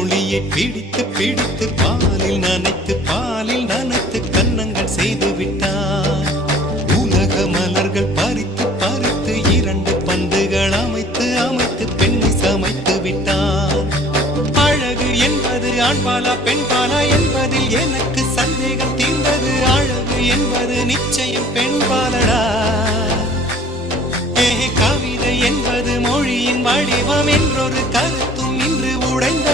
ஒளியை பிடித்து பிடித்து பாலில் நனைத்து கன்னங்கள் செய்து விட்டார். உலக மலர்கள் பறித்து பறித்து 2 பந்துகள் அமைத்து அமைத்து பெண்ணை சமைத்து விட்டார். அழகு என்பது ஆண்பாலா பெண்பாலா என்பதில் எனக்கு சந்தேகம் தீர்ந்தது. அழகு என்பது நிச்சயம் பெண்பாலடா. கவிதை என்பது மொழியின் வடிவம் என்றொரு கருத்தும் இன்று உடைந்த